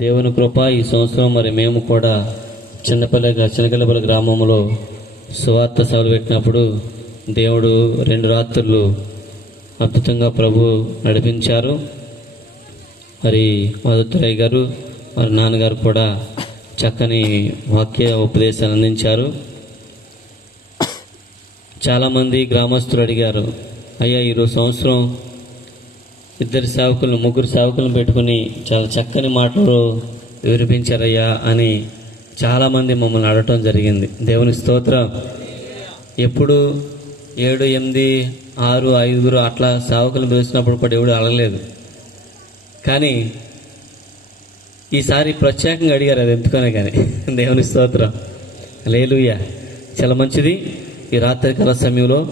దేవుని కృప ఈ సంవత్సరం మరి మేము కూడా చిన్నపల్లి చిన్నకల్లపల్లి గ్రామంలో సువార్త సభలు పెట్టినప్పుడు దేవుడు రెండు రాత్రులు అద్భుతంగా ప్రభు నడిపించారు. మరి మధుత్రయ్య గారు మరి నాన్నగారు కూడా చక్కని వాక్య ఉపదేశాన్ని అందించారు. చాలామంది గ్రామస్తులు అడిగారు అయ్యా ఈరోజు సంవత్సరం ఇద్దరు సేవకులు ముగ్గురు సేవకులను పెట్టుకుని చాలా చక్కని మాటలు వివరిపించారయ్యా అని చాలామంది మమ్మల్ని అడగటం జరిగింది. దేవుని స్తోత్రం. ఎప్పుడు ఏడు ఎనిమిది ఆరు ఐదుగురు అట్లా సేవకులు పిలిచినప్పుడు కూడా ఎవడు అడగలేదు. కానీ ఈసారి ప్రత్యేకంగా అడిగారు అది ఎందుకనే కానీ. దేవుని స్తోత్రం. లేలుయ్యా చాలా మంచిది. ఈ రాత్రి కాల సమయంలో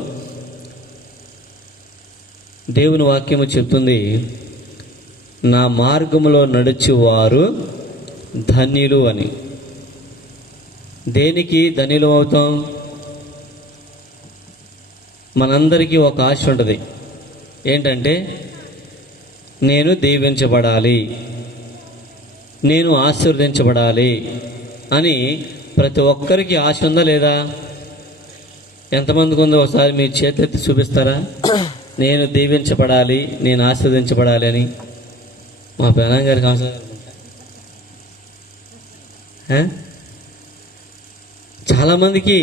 దేవుని వాక్యము చెప్తుంది నా మార్గంలో నడిచేవారు ధన్యులు అని. దేనికి ధన్యులు అవుతాం? మనందరికీ ఒక ఆశ ఉంటుంది. ఏంటంటే నేను దీవించబడాలి నేను ఆశీర్వదించబడాలి అని ప్రతి ఒక్కరికి ఆశ ఉందా లేదా? ఎంతమందికి ఉందో ఒకసారి మీ చేతెత్తి చూపిస్తారా? నేను దీవించబడాలి నేను ఆశీర్వదించబడాలి అని మా పెనాం గారికి అవసరం చాలామందికి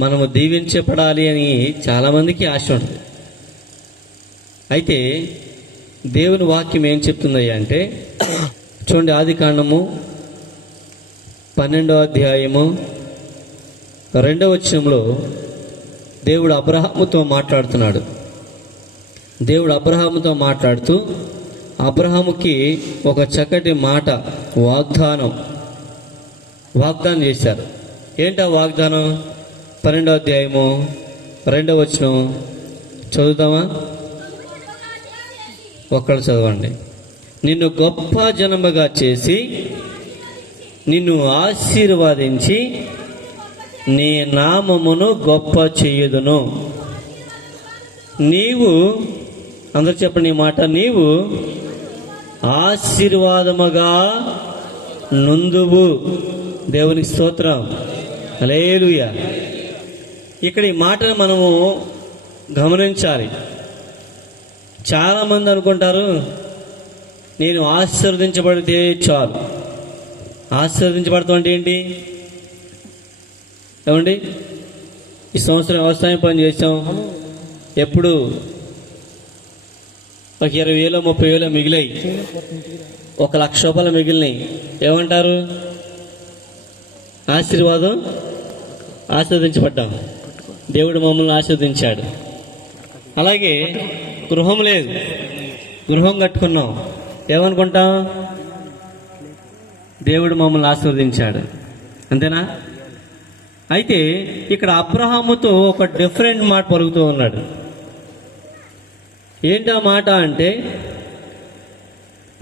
మనము దీవించబడాలి అని చాలామందికి ఆశ ఉంటుంది. అయితే దేవుని వాక్యం ఏం చెప్తుందయ్యా అంటే చూడండి ఆది కాండము పన్నెండవ అధ్యాయము రెండవ వచనంలో దేవుడు అబ్రహాముతో మాట్లాడుతున్నాడు. దేవుడు అబ్రహాముతో మాట్లాడుతూ అబ్రహాముకి ఒక చక్కటి మాట వాగ్దానం వాగ్దానం చేశారు. ఏంటా వాగ్దానం? పన్నెండో అధ్యాయము రెండవ వచనం చదువుతామా? ఒక్కళ్ళు చదవండి. నిన్ను గొప్ప జనముగా చేసి నిన్ను ఆశీర్వదించి నీ నామమును గొప్ప చేయుదును. నీవు అందరు చెప్పండి ఈ మాట. నీవు ఆశీర్వాదముగా నుందువు. దేవునికి స్తోత్రం. లేలుయ ఇక్కడ ఈ మాటను మనము గమనించాలి. చాలామంది అనుకుంటారు నేను ఆశీర్వదించబడితే చాలు. ఆశీర్వదించబడతాం అంటే ఏంటి? ఏమండి? ఈ సంవత్సరం వ్యవసాయం పని చేసాం ఎప్పుడు? ఒక ఇరవై వేలు ముప్పై వేలు మిగిలాయి. ఒక లక్ష రూపాయలు మిగిలినాయి. ఏమంటారు? ఆశీర్వాదం ఆశీర్వదించబడ్డాం. దేవుడు మమ్మల్ని ఆశీర్వదించాడు. అలాగే గృహం లేదు. గృహం కట్టుకున్నాం. ఏమనుకుంటాం? దేవుడు మమ్మల్ని ఆశీర్వదించాడు. అంతేనా? అయితే ఇక్కడ అబ్రహాముతో ఒక డిఫరెంట్ మాట పలుకుతూ ఉన్నాడు. ఏంటి మాట అంటే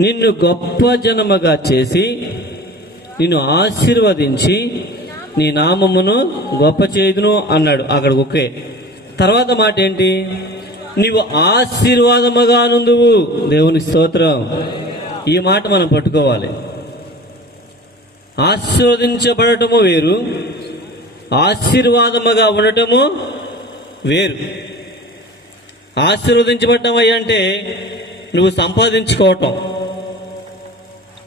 నిన్ను గొప్ప జనముగా చేసి నిన్ను ఆశీర్వదించి నీ నామమును గొప్ప చేదును అన్నాడు అక్కడ ఒకే. తర్వాత మాట ఏంటి? నీవు ఆశీర్వాదముగా నుందువు దేవుని స్తోత్రం. ఈ మాట మనం పట్టుకోవాలి. ఆశీర్వదించబడటము వేరు ఆశీర్వాదముగా ఉండటము వేరు. ఆశీర్వదించబడ్డం అంటే నువ్వు సంపాదించుకోవటం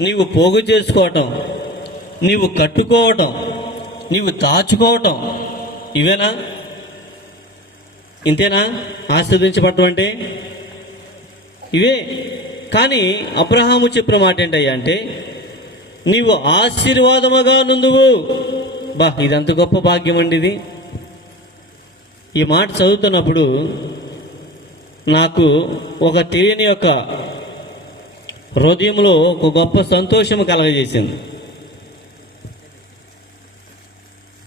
నీవు పోగు చేసుకోవటం నీవు కట్టుకోవటం నీవు దాచుకోవటం ఇవేనా? ఇంతేనా? ఆశీర్వదించబడటం అంటే ఇవే. కానీ అబ్రహాము చెప్పిన మాట ఏంటయ్యా అంటే నీవు ఆశీర్వాదముగా నుందువు. బా ఇదంత గొప్ప భాగ్యం అండి ఇది. ఈ మాట చదువుతున్నప్పుడు నాకు ఒక తెలియని యొక్క హృదయంలో ఒక గొప్ప సంతోషం కలగజేసింది.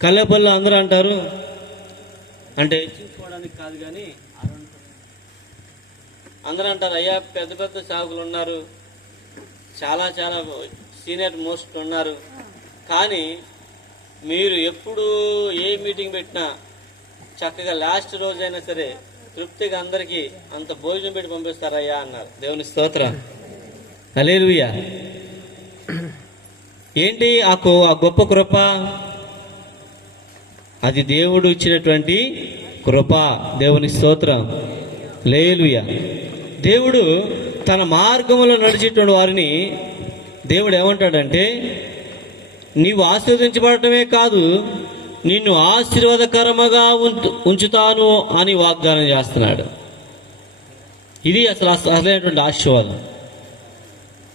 కల్లెపల్లి అందరూ అంటారు అంటే చూసుకోవడానికి కాదు కానీ అందరూ అంటారు అయ్యా పెద్ద పెద్ద సాగులు ఉన్నారు చాలా చాలా సీనియర్ మోస్ట్ ఉన్నారు. కానీ మీరు ఎప్పుడు ఏ మీటింగ్ పెట్టినా చక్కగా లాస్ట్ రోజైనా సరే తృప్తిగా అందరికీ అంత భోజనం పెట్టి పంపిస్తారయ్యా అన్నారు. దేవుని స్తోత్రం. అలేలుయ్యా ఏంటి ఆ కో- ఆ గొప్ప కృప? అది దేవుడు ఇచ్చినటువంటి కృప. దేవుని స్తోత్రం. లేలుయ దేవుడు తన మార్గంలో నడిచేటువంటి వారిని దేవుడు ఏమంటాడంటే నీవు ఆస్వాదించబడటమే కాదు నిన్ను ఆశీర్వాదకరముగా ఉంచుతాను అని వాగ్దానం చేస్తున్నాడు. ఇది అసలు అసలైనటువంటి ఆశీర్వాదం.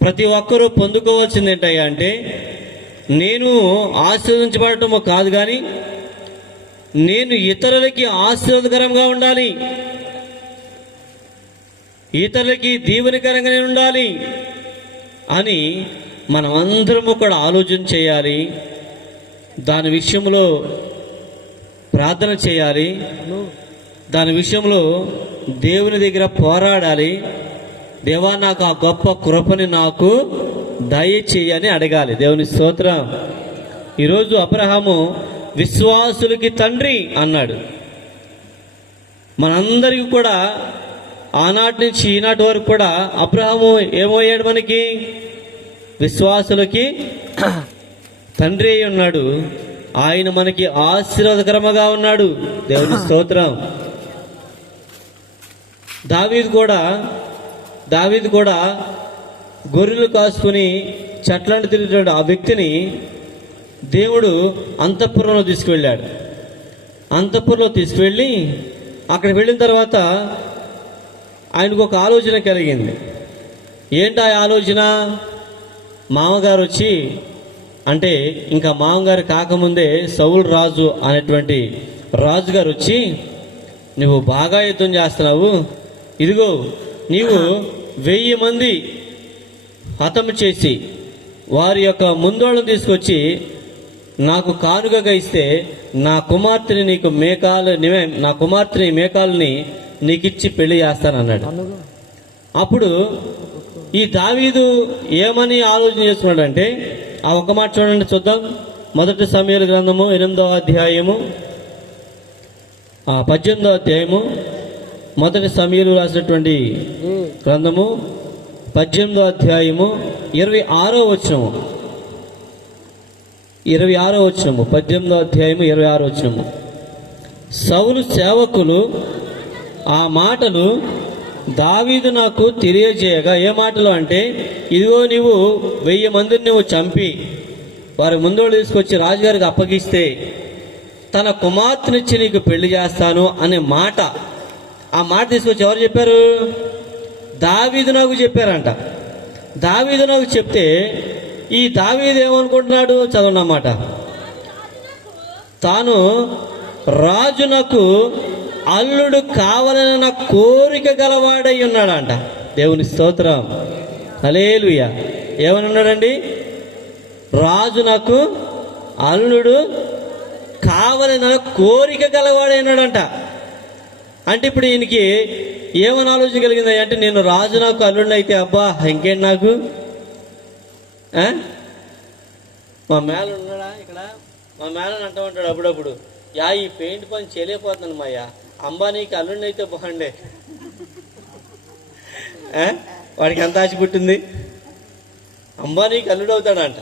ప్రతి ఒక్కరూ పొందుకోవాల్సింది ఏంటయ్యా అంటే నేను ఆశీర్వదించబడటం కాదు కానీ నేను ఇతరులకి ఆశీర్వాదకరంగా ఉండాలి. ఇతరులకి దీవెనకరంగా నేను ఉండాలి అని మనమందరము కూడా ఆలోచన చేయాలి. దాని విషయంలో ప్రార్థన చేయాలి. దాని విషయంలో దేవుని దగ్గర పోరాడాలి. దేవా నాకు ఆ గొప్ప కృపని నాకు దయచేయని అడగాలి. దేవుని స్తోత్రం. ఈరోజు అబ్రహాము విశ్వాసులకి తండ్రి అన్నాడు. మనందరికీ కూడా ఆనాటి నుంచి ఈనాటి వరకు కూడా అబ్రహాము ఏమయ్యాడు మనకి? విశ్వాసులకి తండ్రి ఉన్నాడు. ఆయన మనకి ఆశీర్వాదకరముగా ఉన్నాడు. దేవుని స్తోత్రం. దావీదు కూడా దావీదు కూడా గొర్రెలు కాసుకుని చెట్లను తిరుగుతాడు ఆ వ్యక్తిని దేవుడు అంతఃపురంలో తీసుకువెళ్ళాడు. అంతఃపురంలో తీసుకువెళ్ళి అక్కడ వెళ్ళిన తర్వాత ఆయనకు ఒక ఆలోచన కలిగింది. ఏంటి ఆ ఆలోచన? మామగారు వచ్చి అంటే ఇంకా మామగారు కాకముందే సౌల్ రాజు అనేటువంటి రాజుగారు వచ్చి నువ్వు బాగా యుద్ధం చేస్తున్నావు. ఇదిగో నీవు వెయ్యి మంది హతము చేసి వారి యొక్క ముందోళ్ళను తీసుకొచ్చి నాకు కానుకగా ఇస్తే నా కుమార్తెని నీకు మేకాలు నిమే నా కుమార్తెని మేకాలని నీకిచ్చి పెళ్ళి చేస్తానన్నాడు. అప్పుడు ఈ దావీదు ఏమని ఆలోచన చేస్తున్నాడంటే ఆ ఒక్క మాట చూడండి చూద్దాం. మొదటి సమయాల గ్రంథము ఎనిమిదవ అధ్యాయము ఆ పద్దెనిమిదవ అధ్యాయము మొదటి సమయాలు రాసినటువంటి గ్రంథము పద్దెనిమిదో అధ్యాయము ఇరవై ఆరో వచ్చినము ఇరవై ఆరో వచ్చినము పద్దెనిమిదో అధ్యాయము ఇరవై ఆరో వచ్చినము సౌలు సేవకులు ఆ మాటలు దావీదు నాకు తెలియజేయగా ఏ మాటలు అంటే ఇదిగో నీవు వెయ్యి మందిని నువ్వు చంపి వారి ముందు తీసుకొచ్చి రాజుగారికి అప్పగిస్తే తన కుమార్తెనిచ్చి నీకు పెళ్ళి చేస్తాను అనే మాట. ఆ మాట తీసుకొచ్చి ఎవరు చెప్పారు? దావీదు నాకు చెప్పారంట. దావీదు నాకు చెప్తే ఈ దావీదు ఏమనుకుంటున్నాడు? చదవనమాట తాను రాజు నాకు అల్లుడు కావాలని నా కోరిక గలవాడై ఉన్నాడంట. దేవుని స్తోత్రం. అలేలుయ ఏమని ఉన్నాడండి రాజు నాకు అల్లుడు కావాలని కోరిక గలవాడై ఉన్నాడంట. అంటే ఇప్పుడు ఈయనకి ఏమని ఆలోచన కలిగింది అంటే నేను రాజు నాకు అల్లుడిని అయితే అబ్బా ఇంకేంటి నాకు? మా మేల ఉన్నాడా ఇక్కడ? మా మేళని అంటూ ఉంటాడు అప్పుడప్పుడు. యా ఈ పెయింట్ పని చేయలేకపోతున్నాను మాయా అంబానీకి అల్లుడిని అయితే బాగుండే వాడికి ఎంత ఆశ పుట్టింది? అంబానీకి అల్లుడు అవుతాడంట.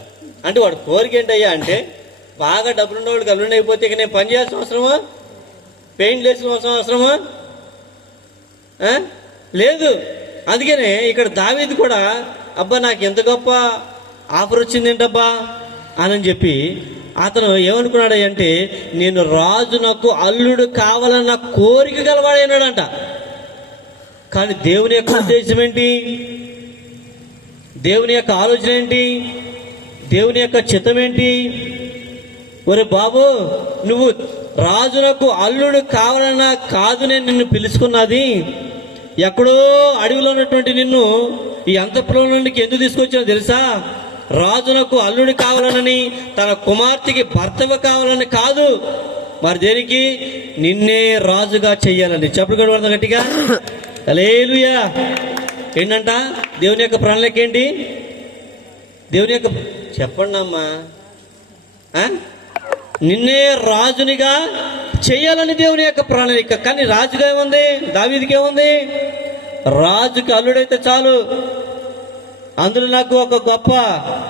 అంటే వాడు కోరిక ఏంటయ్యా అంటే బాగా డబ్బులున్న వాడికి అల్లుండి అయిపోతే ఇక నేను పని చేయాల్సిన అవసరమా? పెయింట్ అవసరం అవసరమా? ఆ? లేదు. అందుకనే ఇక్కడ దావీది కూడా అబ్బా నాకు ఎంత గొప్ప ఆఫర్ వచ్చింది ఏంటబ్బా అని చెప్పి అతను ఏమనుకున్నాడు అంటే నేను రాజు నాకు అల్లుడు కావాలన్న కోరిక గలవాడైనాడంట కానీ దేవుని యొక్క ఉద్దేశం ఏంటి? దేవుని యొక్క ఆలోచన ఏంటి? దేవుని యొక్క చిత్తం ఏంటి? ఒరే బాబు నువ్వు రాజునకు అల్లుడు కావాలన్నా కాదు నేను నిన్ను పిలుచుకున్నది. ఎక్కడో అడవిలో ఉన్నటువంటి నిన్ను ఈ అంతఃపురం నుండి ఎందుకు తీసుకొచ్చినా తెలుసా? రాజునకు అల్లుడు కావాలనని తన కుమార్తెకి భర్తవ కావాలని కాదు. మరి దేనికి? నిన్నే రాజుగా చెయ్యాలని చెప్పడు గట్టిగా? అలేలుయా ఏంటంట? దేవుని యొక్క ప్రణాళిక ఏంటి? దేవుని యొక్క చెప్పండి అమ్మా. ఆ? నిన్నే రాజునిగా చెయ్యాలని దేవుని యొక్క ప్రణాళిక. కానీ రాజుగా ఏముంది? దావీదికి ఏముంది? రాజుకి అల్లుడైతే చాలు. అందులో నాకు ఒక గొప్ప